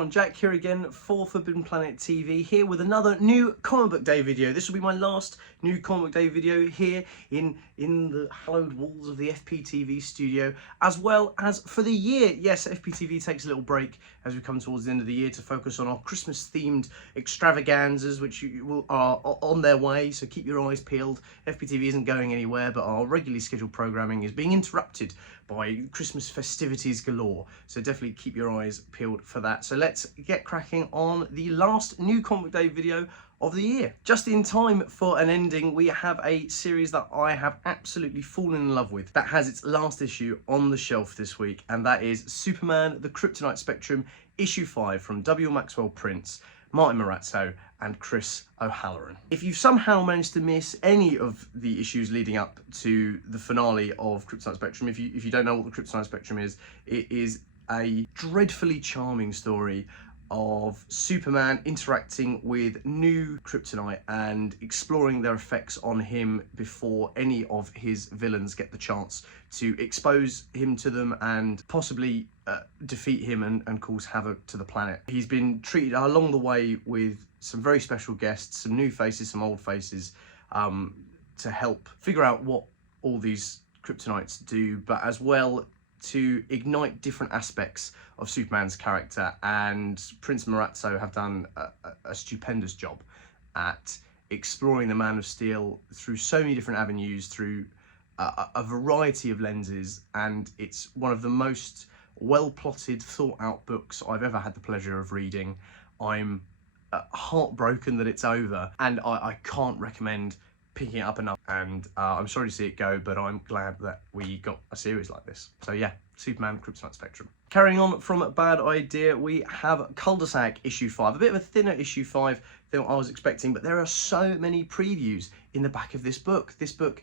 everyone, Jack here again for Forbidden Planet TV, here with another new Comic Book Day video. This will be my last new Comic Book Day video here in the hallowed walls of the FPTV studio, as well as for the year. Yes, FPTV takes a little break as we come towards the end of the year to focus on our Christmas-themed extravaganzas, which are on their way, so keep your eyes peeled. FPTV isn't going anywhere, but our regularly scheduled programming is being interrupted by Christmas festivities galore, so definitely keep your eyes peeled for that. So let's get cracking on the last new Comic Day video of the year. Just in time for an ending, we have a series that I have absolutely fallen in love with that has its last issue on the shelf this week, and that is Superman: The Kryptonite Spectrum issue 5 from W. Maxwell Prince, Martin Morazzo and Chris O'Halloran. If you've somehow managed to miss any of the issues leading up to the finale of Kryptonite Spectrum, if you don't know what the Kryptonite Spectrum is, it is a dreadfully charming story of Superman interacting with new kryptonite and exploring their effects on him before any of his villains get the chance to expose him to them and possibly defeat him and cause havoc to the planet. He's been treated along the way with some very special guests, some new faces, some old faces, to help figure out what all these kryptonites do, but as well to ignite different aspects of Superman's character. And Prince Morazzo have done a stupendous job at exploring the Man of Steel through so many different avenues, through a variety of lenses, and it's one of the most well-plotted, thought-out books I've ever had the pleasure of reading. I'm heartbroken that it's over, and I can't recommend picking it up enough, and I'm sorry to see it go, but I'm glad that we got a series like this. So yeah, Superman: Kryptonite Spectrum. Carrying on from Bad Idea, we have Cul-de-sac issue 5, a bit of a thinner issue 5 than I was expecting, but there are so many previews in the back of this book. This book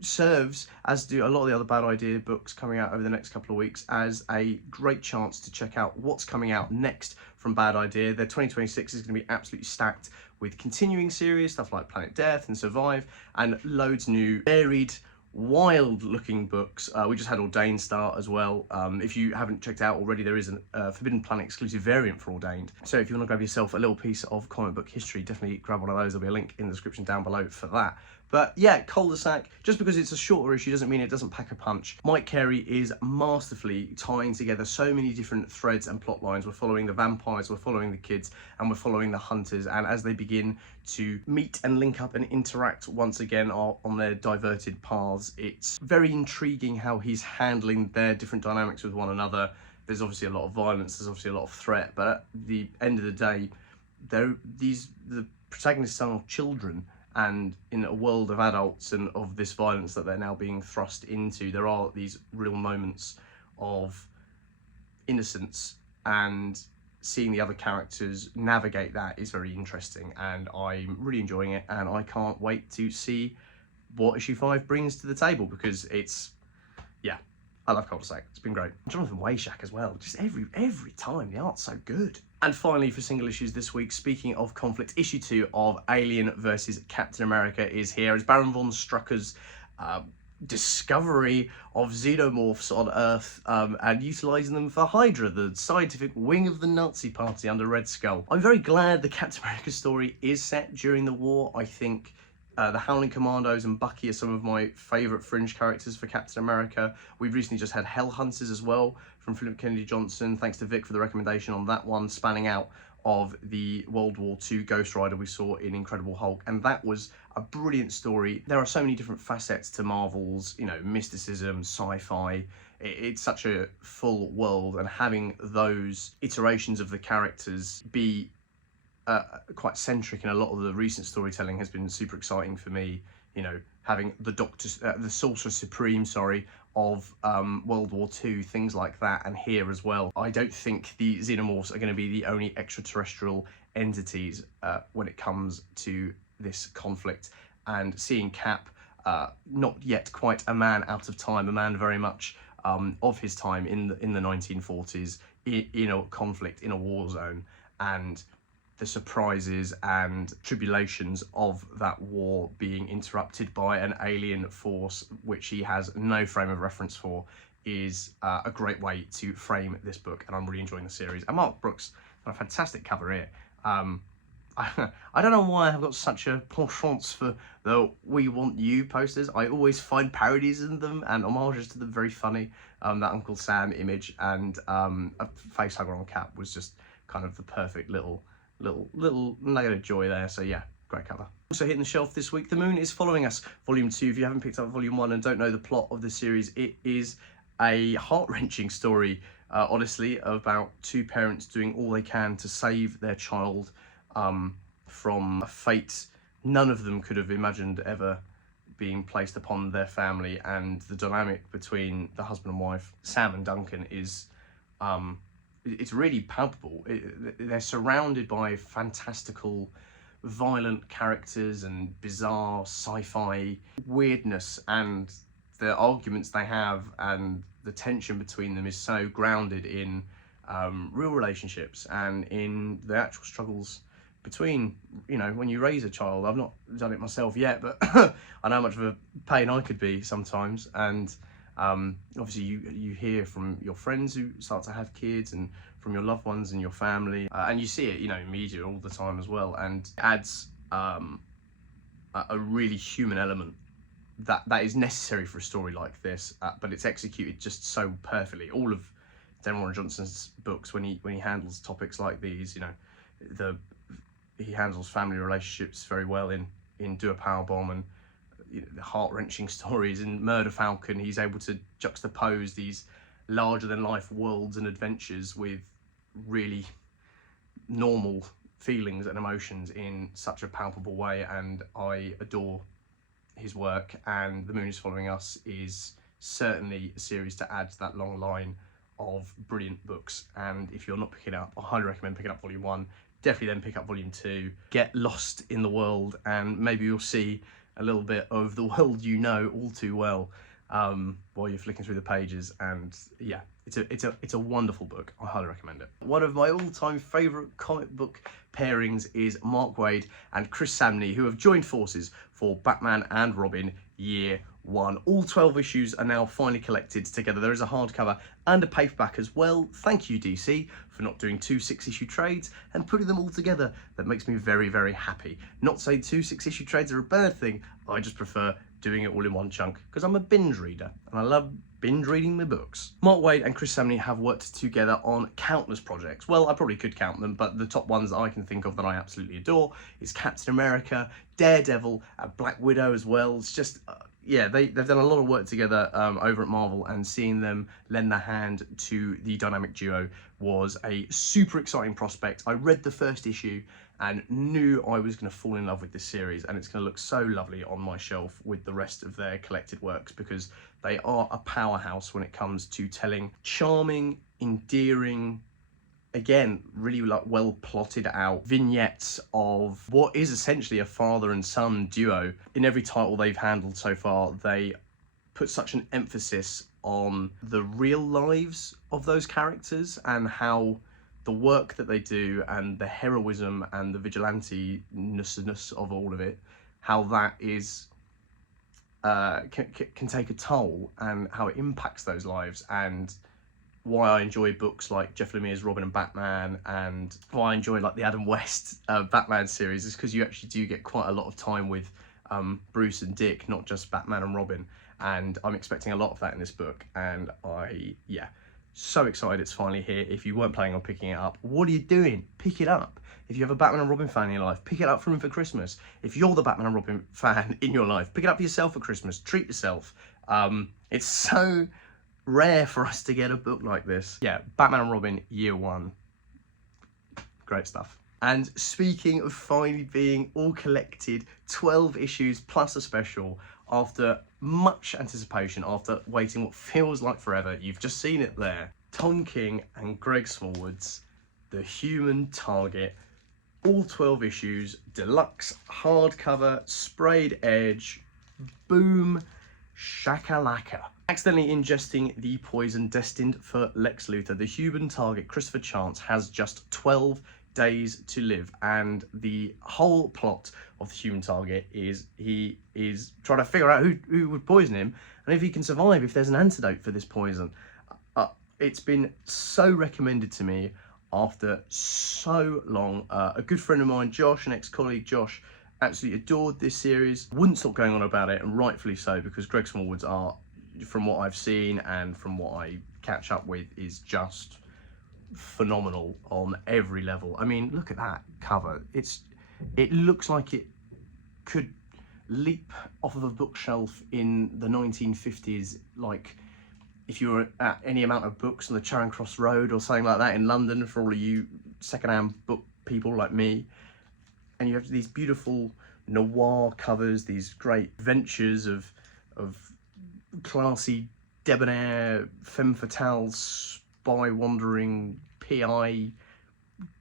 serves, as do a lot of the other Bad Idea books coming out over the next couple of weeks, as a great chance to check out what's coming out next from Bad Idea. Their 2026 is going to be absolutely stacked with continuing series, stuff like Planet Death and Survive, and loads new, varied, wild looking books. We just had Ordained start as well. If you haven't checked out already, there is a Forbidden Planet exclusive variant for Ordained. So if you want to grab yourself a little piece of comic book history, definitely grab one of those. There'll be a link in the description down below for that. But yeah, Cul-de-sac, just because it's a shorter issue doesn't mean it doesn't pack a punch. Mike Carey is masterfully tying together so many different threads and plot lines. We're following the vampires, we're following the kids, and we're following the hunters. And as they begin to meet and link up and interact once again on their diverted paths, it's very intriguing how he's handling their different dynamics with one another. There's obviously a lot of violence, there's obviously a lot of threat, but at the end of the day, the protagonists are children. And in a world of adults and of this violence that they're now being thrust into, there are these real moments of innocence, and seeing the other characters navigate that is very interesting, and I'm really enjoying it, and I can't wait to see what issue 5 brings to the table, because it's, yeah, I love Cul-de-sac. It's been great. Jonathan Weishak as well. Just every time, the art's so good. And finally, for single issues this week, speaking of conflict, issue 2 of Alien vs. Captain America is here. It's Baron von Strucker's discovery of xenomorphs on Earth and utilising them for Hydra, the scientific wing of the Nazi Party under Red Skull. I'm very glad the Captain America story is set during the war. I think the Howling Commandos and Bucky are some of my favourite fringe characters for Captain America. We've recently just had Hell Hunters as well from Philip Kennedy Johnson. Thanks to Vic for the recommendation on that one, spanning out of the World War II Ghost Rider we saw in Incredible Hulk, and that was a brilliant story. There are so many different facets to Marvel's, mysticism, sci-fi. It's such a full world, and having those iterations of the characters be quite centric in a lot of the recent storytelling has been super exciting for me. Having the Sorcerer Supreme, of World War II, things like that, and here as well. I don't think the Xenomorphs are going to be the only extraterrestrial entities when it comes to this conflict. And seeing Cap, not yet quite a man out of time, a man very much of his time in the 1940s, in a conflict, in a war zone, and the surprises and tribulations of that war being interrupted by an alien force which he has no frame of reference for is a great way to frame this book, and I'm really enjoying the series. And Mark Brooks got a fantastic cover here. I don't know why I've got such a penchant for the "We Want You" posters. I always find parodies in them and homages to them very funny. That Uncle Sam image and a face hugger on cap was just kind of the perfect little nugget of joy there. So yeah, great cover. Also hitting the shelf this week, The Moon is Following Us, Volume 2. If you haven't picked up Volume 1 and don't know the plot of the series, it is a heart-wrenching story, honestly, about two parents doing all they can to save their child from a fate none of them could have imagined ever being placed upon their family. And the dynamic between the husband and wife, Sam and Duncan, is it's really palpable. They're surrounded by fantastical, violent characters and bizarre sci-fi weirdness, and the arguments they have and the tension between them is so grounded in real relationships and in the actual struggles between, you know, when you raise a child. I've not done it myself yet, but I know how much of a pain I could be sometimes. And obviously you hear from your friends who start to have kids and from your loved ones and your family, and you see it, you know, in media all the time as well, and it adds a really human element that is necessary for a story like this, but it's executed just so perfectly. All of Dan Warren Johnson's books, when he handles topics like these, you know, he handles family relationships very well in Do a Powerbomb, and you know, the heart-wrenching stories in Murder Falcon. He's able to juxtapose these larger-than-life worlds and adventures with really normal feelings and emotions in such a palpable way, and I adore his work. And The Moon is Following Us is certainly a series to add to that long line of brilliant books. And if you're not picking it up, I highly recommend picking up Volume 1. Definitely then pick up Volume 2. Get lost in the world, and maybe you'll see a little bit of the world you know all too well while you're flicking through the pages. And yeah, it's a wonderful book. I highly recommend it. One of my all-time favourite comic book pairings is Mark Waid and Chris Samnee, who have joined forces for Batman and Robin Year 1. All 12 issues are now finally collected together. There is a hardcover and a paperback as well. Thank you, DC, for not doing 2 6-issue trades and putting them all together. That makes me very, very happy. Not saying 2 6-issue trades are a bad thing. I just prefer doing it all in one chunk because I'm a binge reader and I love binge reading my books. Mark Waid and Chris Samnee have worked together on countless projects. Well, I probably could count them, but the top ones that I can think of that I absolutely adore is Captain America, Daredevil, Black Widow as well. It's just yeah, they've done a lot of work together over at Marvel, and seeing them lend their hand to the dynamic duo was a super exciting prospect. I read the first issue and knew I was going to fall in love with this series, and it's going to look so lovely on my shelf with the rest of their collected works, because they are a powerhouse when it comes to telling charming, endearing, again, really like well plotted out vignettes of what is essentially a father and son duo. In every title they've handled so far, they put such an emphasis on the real lives of those characters and how the work that they do and the heroism and the vigilante-ness of all of it, how that is can take a toll and how it impacts those lives. And why I enjoy books like Jeff Lemire's Robin and Batman, and why I enjoy like the Adam West Batman series, is because you actually do get quite a lot of time with Bruce and Dick, not just Batman and Robin. And I'm expecting a lot of that in this book, and so excited it's finally here. If you weren't planning on picking it up, what are you doing? Pick it up. If you have a Batman and Robin fan in your life, pick it up for him for Christmas. If you're the Batman and Robin fan in your life, pick it up for yourself for Christmas. Treat yourself. It's so rare for us to get a book like this. Yeah, Batman and Robin Year 1. Great stuff. And speaking of finally being all collected, 12 issues plus a special, after much anticipation, after waiting what feels like forever, you've just seen it there. Tom King and Greg Smallwood's The Human Target, all 12 issues, deluxe hardcover, sprayed edge, boom, shakalaka. Accidentally ingesting the poison destined for Lex Luthor, the human target, Christopher Chance, has just 12 days to live, and the whole plot of the human target is he is trying to figure out who would poison him, and if he can survive, if there's an antidote for this poison. It's been so recommended to me after so long. A good friend of mine, Josh, an ex-colleague, Josh, absolutely adored this series. Wouldn't stop going on about it, and rightfully so, because Greg Smallwood's art, from what I've seen and from what I catch up with, is just phenomenal on every level. I mean, look at that cover. It looks like it could leap off of a bookshelf in the 1950s, like if you were at any amount of books on the Charing Cross Road or something like that in London, for all of you secondhand book people like me. And you have these beautiful noir covers, these great ventures of classy, debonair, femme fatale, spy wandering, PI,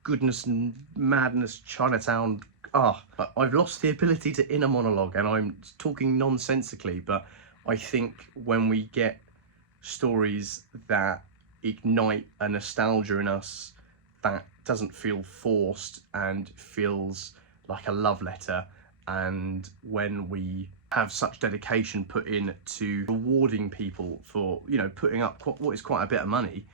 goodness and madness, Chinatown. I've lost the ability to inner monologue, and I'm talking nonsensically, but I think when we get stories that ignite a nostalgia in us that doesn't feel forced and feels like a love letter, and when we have such dedication put in to rewarding people for, you know, putting up what is quite a bit of money,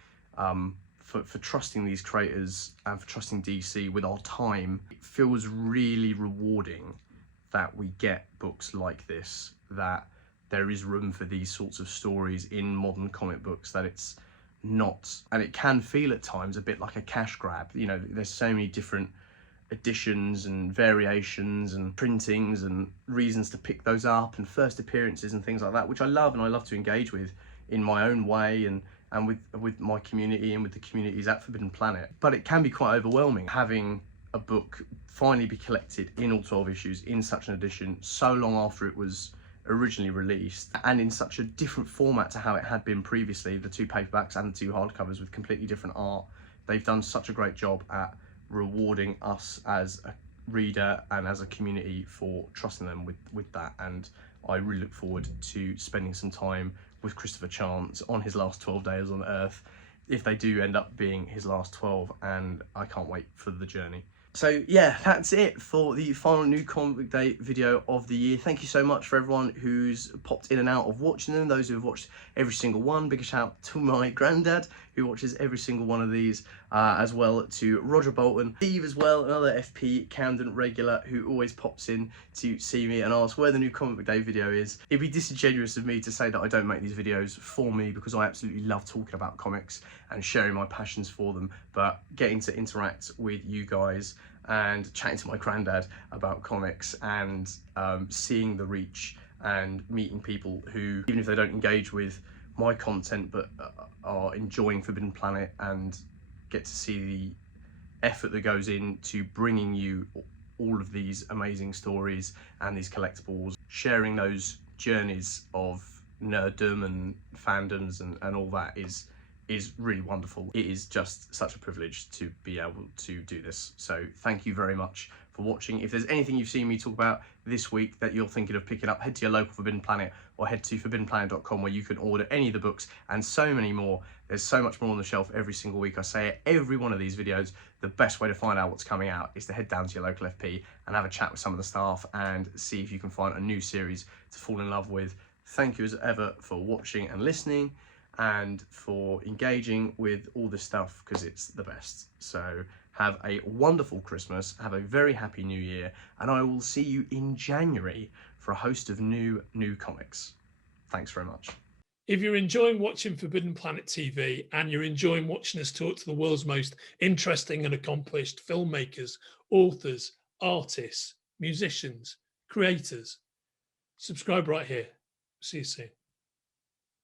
for trusting these creators and for trusting DC with our time, it feels really rewarding that we get books like this, that there is room for these sorts of stories in modern comic books, that it's not, and it can feel at times a bit like a cash grab. You know, there's so many different editions and variations and printings and reasons to pick those up, and first appearances and things like that, which I love, and I love to engage with in my own way, and with my community and with the communities at Forbidden Planet. But it can be quite overwhelming having a book finally be collected in all 12 issues in such an edition so long after it was originally released, and in such a different format to how it had been previously, the 2 paperbacks and the 2 hardcovers with completely different art. They've done such a great job at rewarding us as a reader and as a community for trusting them with that, and I really look forward to spending some time with Christopher Chance on his last 12 days on Earth, if they do end up being his last 12, and I can't wait for the journey. So yeah, that's it for the final New Comic Book Day video of the year. Thank you so much for everyone who's popped in and out of watching them, those who have watched every single one. Big shout out to my granddad, who watches every single one of these, as well to Roger Bolton, Steve as well, another FP Camden regular who always pops in to see me and ask where the New Comic Book Day video is. It'd be disingenuous of me to say that I don't make these videos for me, because I absolutely love talking about comics and sharing my passions for them, but getting to interact with you guys and chatting to my granddad about comics, and seeing the reach and meeting people who, even if they don't engage with my content, but are enjoying Forbidden Planet and get to see the effort that goes into bringing you all of these amazing stories and these collectibles, sharing those journeys of nerddom and fandoms and all that is really wonderful. It is just such a privilege to be able to do this. So thank you very much for watching. If there's anything you've seen me talk about this week that you're thinking of picking up, head to your local Forbidden Planet or head to forbiddenplanet.com, where you can order any of the books and so many more. There's so much more on the shelf every single week. I say it every one of these videos. The best way to find out what's coming out is to head down to your local FP and have a chat with some of the staff and see if you can find a new series to fall in love with. Thank you as ever for watching and listening, and for engaging with all this stuff, because it's the best. So have a wonderful Christmas, have a very happy new year, and I will see you in January for a host of new comics. Thanks very much. If you're enjoying watching Forbidden Planet TV and you're enjoying watching us talk to the world's most interesting and accomplished filmmakers, authors, artists, musicians, creators, subscribe right here. See you soon.